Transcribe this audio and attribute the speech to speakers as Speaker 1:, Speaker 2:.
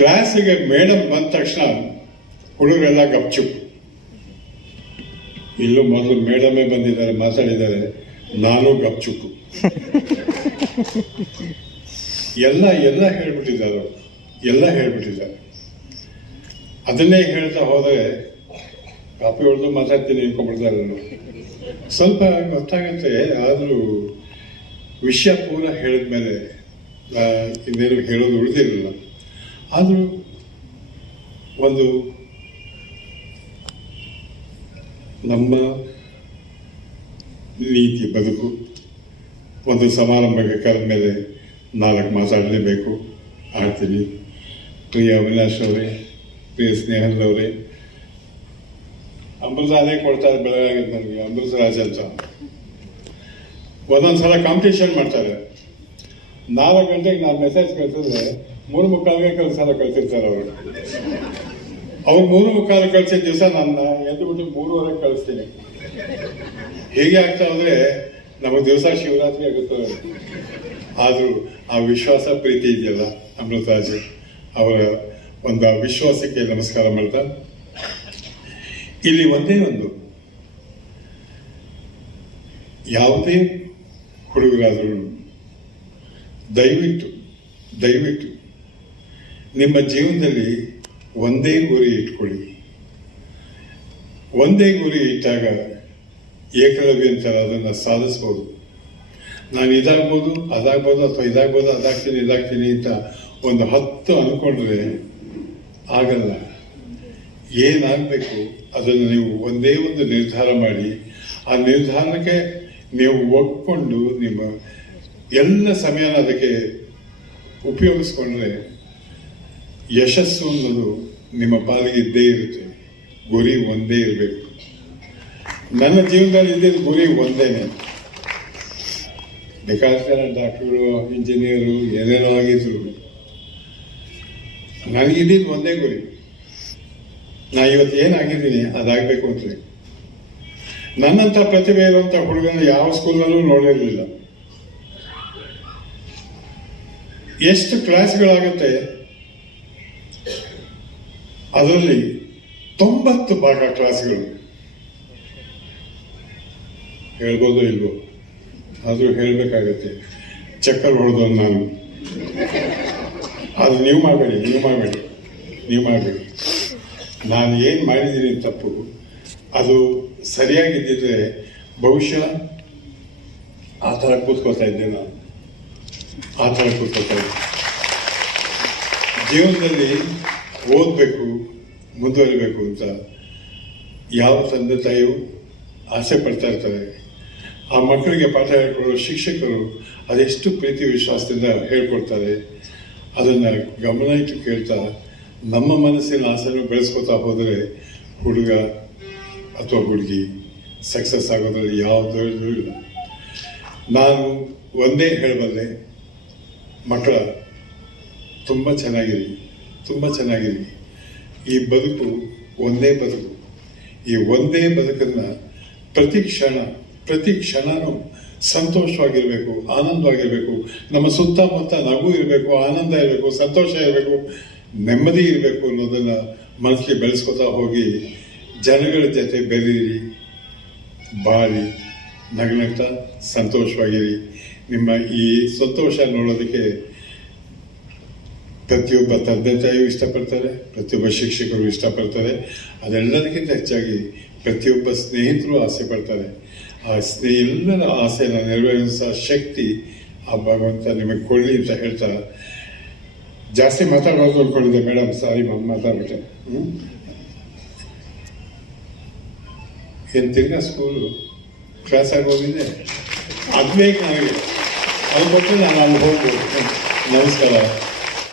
Speaker 1: ಕ್ಲಾಸಿಗೆ ಮೇಡಮ್ ಬಂದ ತಕ್ಷಣ ಹುಡುಗರೆಲ್ಲ ಗಪ್ಚುಪ್. ಇಲ್ಲೂ ಮೊದಲು ಮೇಡಮೇ ಬಂದಿದ್ದಾರೆ, ಮಾತಾಡಿದ್ದಾರೆ. ನಾನು ಗಪ್ಚುಪ್ಪು ಎಲ್ಲ ಎಲ್ಲ ಹೇಳ್ಬಿಟ್ಟಿದ್ದಾರೆ ಎಲ್ಲ ಹೇಳ್ಬಿಟ್ಟಿದ್ದಾರೆ. ಅದನ್ನೇ ಹೇಳ್ತಾ ಹೋದರೆ ಕಾಪಿ ಹೊಡೆದು ಮಾತಾಡ್ತೀನಿ ಅನ್ಕೊಂಡ್ಬಿಡ್ತಾರೆ ನಾನು ಸ್ವಲ್ಪ ಗೊತ್ತಾಗುತ್ತೆ, ಆದರೂ ವಿಷಯ ಪೂರ ಹೇಳಿದ್ಮೇಲೆ ಮೇಲೆ ಇನ್ನೇನು ಹೇಳೋದು ಉಳಿದಿರಲಿಲ್ಲ. ಆದರೂ ಒಂದು ನಮ್ಮ ನೀತಿ ಬದುಕು, ಒಂದು ಸಮಾರಂಭಕ್ಕೆ ಕರೆದ ಮೇಲೆ ನಾಲ್ಕು ಮಾತಾಡಲೇಬೇಕು ಆಡ್ತೀನಿ ಪ್ರಿಯ ಅವಿನಾಶ್ ಅವರೇ, ಪ್ರಿಯ ಸ್ನೇಹಲ್ ಅವರೇ ಅಮೃತಾನೇ ಕೊಡ್ತಾರೆ ಬೆಳಗಾವಿ ನನಗೆ ಅಮೃತರಾಜ್ ಅಂತ. ಒಂದೊಂದು ಸಲ ಕಾಂಪಿಟೇಷನ್ ಮಾಡ್ತಾರೆ. ನಾಲ್ಕು ಗಂಟೆಗೆ ನಾನು ಮೆಸೇಜ್ ಕಳ್ಸಿದ್ರೆ ಮೂರು ಮುಕ್ಕಾಲ್ಗೆ ಕಳಿಸಲ್ಲ ಸಲ ಕಳ್ಸಿರ್ತಾರೆ ಅವರು. ಅವ್ರು ಮೂರು ಮುಕ್ಕಾಲು ಕಳಿಸಿದ ದಿವಸ ನನ್ನ ಎದ್ದು ಬಿಟ್ಟು ಮೂರುವರೆ ಕಳಿಸ್ತೀನಿ. ಹೇಗೆ ಆಗ್ತಾ ಹೋದ್ರೆ, ನಮಗೆ ದಿವಸ ಶಿವರಾತ್ರಿ ಆಗುತ್ತೆ. ಆದರೂ ಆ ವಿಶ್ವಾಸ ಪ್ರೀತಿ ಇದೆಯಲ್ಲ, ಅಮೃತಾಜ್? ಅವರ ಒಂದು ವಿಶ್ವಾಸಕ್ಕೆ ನಮಸ್ಕಾರ ಮಾಡ್ತಾ. ಇಲ್ಲಿ ಒಂದೇ ಒಂದು. ಯಾವುದೇ ಹುಡುಗರಾದರೂ, ದಯವಿಟ್ಟು ದಯವಿಟ್ಟು ನಿಮ್ಮ ಜೀವನದಲ್ಲಿ ಒಂದೇ ಗುರಿ ಇಟ್ಕೊಳ್ಳಿ. ಒಂದೇ ಗುರಿ ಇಟ್ಟಾಗ ಏಕಲವ್ಯ ಅಂತಾರೆ ಅದನ್ನು ಸಾಧಿಸ್ಬೋದು. ನಾನು ಇದಾಗ್ಬೋದು, ಅದಾಗ್ಬೋದು ಅಥವಾ ಇದಾಗ್ಬೋದು, ಅದಾಗ್ತೀನಿ, ಇದಾಗ್ತೀನಿ ಅಂತ ಒಂದು ಹತ್ತು ಅಂದ್ಕೊಂಡ್ರೆ ಆಗಲ್ಲ. ಏನಾಗಬೇಕು ಅದನ್ನು ನೀವು ಒಂದೇ ಒಂದು ನಿರ್ಧಾರ ಮಾಡಿ. ಆ ನಿರ್ಧಾರಕ್ಕೆ ನೀವು ಒಪ್ಕೊಂಡು ನಿಮ್ಮ ಎಲ್ಲ ಸಮಯನ ಅದಕ್ಕೆ ಉಪಯೋಗಿಸ್ಕೊಂಡ್ರೆ ಯಶಸ್ಸು ಅನ್ನೋದು ನಿಮ್ಮ ಪಾಲಿಗೆ ಇದ್ದೇ ಇರುತ್ತೆ. ಗುರಿ ಒಂದೇ ಇರಬೇಕು. ನನ್ನ ಜೀವನದಲ್ಲಿ ಇದ್ದಿದ್ದು ಗುರಿ ಒಂದೇನೆ. ಬೇಕಾದ ಜನ ಡಾಕ್ಟರು, ಇಂಜಿನಿಯರು ಏನೇನೋ ಆಗಿದ್ರು. ನನಗಿದ್ದಿದ್ದು ಒಂದೇ ಗುರಿ. ನಾ ಇವತ್ತು ಏನಾಗಿದ್ದೀನಿ ಅದಾಗಬೇಕು ಅಂತ ನನ್ನಂಥ ಪ್ರತಿಭೆ ಇರುವಂಥ ಹುಡುಗನ ಯಾವ ಸ್ಕೂಲ್ನಲ್ಲೂ ನೋಡಿರಲಿಲ್ಲ. ಎಷ್ಟು ಕ್ಲಾಸ್ಗಳಾಗುತ್ತೆ ಅದರಲ್ಲಿ ತೊಂಬತ್ತು ಭಾಗ ಕ್ಲಾಸ್ಗಳು. ಹೇಳ್ಬೋದು ಇಲ್ವೋ? ಆದರೂ ಹೇಳಬೇಕಾಗತ್ತೆ. ಚಕ್ಕರ್ ಹೊಡೆದು ನಾನು. ಅದು ನೀವು ಮಾಡಬೇಡಿ ನೀವು ಮಾಡಬೇಡಿ ನೀವು ಮಾಡಬೇಡಿ. ನಾನು ಏನು ಮಾಡಿದ್ದೀನಿ ತಪ್ಪು. ಅದು ಸರಿಯಾಗಿದ್ದಿದ್ರೆ ಬಹುಶಃ ಆ ಥರ ಕೂತ್ಕೋತಾ ಇದ್ದೆ ನಾನು. ಆ ಥರ ಕೂತ್ಕೋತಾ ಇದ್ದೆ. ಜೀವನದಲ್ಲಿ ಓದಬೇಕು, ಮುಂದುವರಿಬೇಕು ಅಂತ ಯಾವ ತಂದೆ ತಾಯಿಯು ಆಸೆ ಪಡ್ತಾ ಇರ್ತಾರೆ. ಆ ಮಕ್ಕಳಿಗೆ ಪಾಠ ಹೇಳ್ಕೊಡೋ ಶಿಕ್ಷಕರು ಅದೆಷ್ಟು ಪ್ರೀತಿ ವಿಶ್ವಾಸದಿಂದ ಹೇಳ್ಕೊಡ್ತಾರೆ. ಅದನ್ನು ಗಮನ ಇಟ್ಟು ಕೇಳ್ತಾ ನಮ್ಮ ಮನಸ್ಸಿನ ಆಸೆಯನ್ನು ಬೆಳೆಸ್ಕೊತಾ ಹೋದರೆ ಹುಡುಗ ಅಥವಾ ಹುಡುಗಿ ಸಕ್ಸಸ್ ಆಗೋದ್ರಲ್ಲಿ ಯಾವುದೂ ಇಲ್ಲ. ನಾನು ಒಂದೇ ಹೇಳಬಲ್ಲೆ, ಮಕ್ಕಳ, ತುಂಬ ಚೆನ್ನಾಗಿರಿ. ತುಂಬ ಚೆನ್ನಾಗಿದೆ. ಈ ಬದುಕು ಒಂದೇ ಬದುಕು. ಈ ಒಂದೇ ಬದುಕನ್ನು ಪ್ರತಿ ಕ್ಷಣ, ಪ್ರತಿ ಕ್ಷಣನೂ ಸಂತೋಷವಾಗಿರಬೇಕು, ಆನಂದವಾಗಿರಬೇಕು. ನಮ್ಮ ಸುತ್ತಮುತ್ತ ನಗು ಇರಬೇಕು, ಆನಂದ ಇರಬೇಕು, ಸಂತೋಷ ಇರಬೇಕು, ನೆಮ್ಮದಿ ಇರಬೇಕು ಅನ್ನೋದನ್ನು ಮನಸ್ಸಿಗೆ ಬೆಳೆಸ್ಕೊತಾ ಹೋಗಿ ಜನಗಳ ಜೊತೆ ಬೆರೀರಿ, ಬಾಳಿ, ನಗ್ನಗ್ತಾ ಸಂತೋಷವಾಗಿರಿ. ನಿಮ್ಮ ಈ ಸಂತೋಷ ನೋಡೋದಕ್ಕೆ ಪ್ರತಿಯೊಬ್ಬ ತಂದೆ ತಾಯಿಯೂ ಇಷ್ಟಪಡ್ತಾರೆ, ಪ್ರತಿಯೊಬ್ಬ ಶಿಕ್ಷಕರು ಇಷ್ಟಪಡ್ತಾರೆ. ಅದೆಲ್ಲದಕ್ಕಿಂತ ಹೆಚ್ಚಾಗಿ ಪ್ರತಿಯೊಬ್ಬ ಸ್ನೇಹಿತರು ಆಸೆ ಪಡ್ತಾರೆ. ಆ ಸ್ನೇಹ, ಎಲ್ಲರ ಆಸೆನ ನೆರವೇರಿಸೋ ಶಕ್ತಿ ಆ ಭಗವಂತ ನಿಮಗೆ ಕೊಡಲಿ ಅಂತ ಹೇಳ್ತಾ ಜಾಸ್ತಿ ಮಾತಾಡೋದು ಅಂದ್ಕೊಂಡಿದ್ದೆ ಮೇಡಮ್, ಸಾರಿ ಮಾತಾಡ್ಬಿಟ್ಟೆ. ಹ್ಞೂ ಏನು ತಿರ್ಗಾ ಸ್ಕೂಲು ಕ್ಲಾಸ್ ಆಗೋಗಿದೆ ಅದು ನನಗೆ ಅದು ಬಿಟ್ಟು ನಾನು ಅಲ್ಲಿ ಹೋಗ್ಬೋದು. ನಮಸ್ಕಾರ.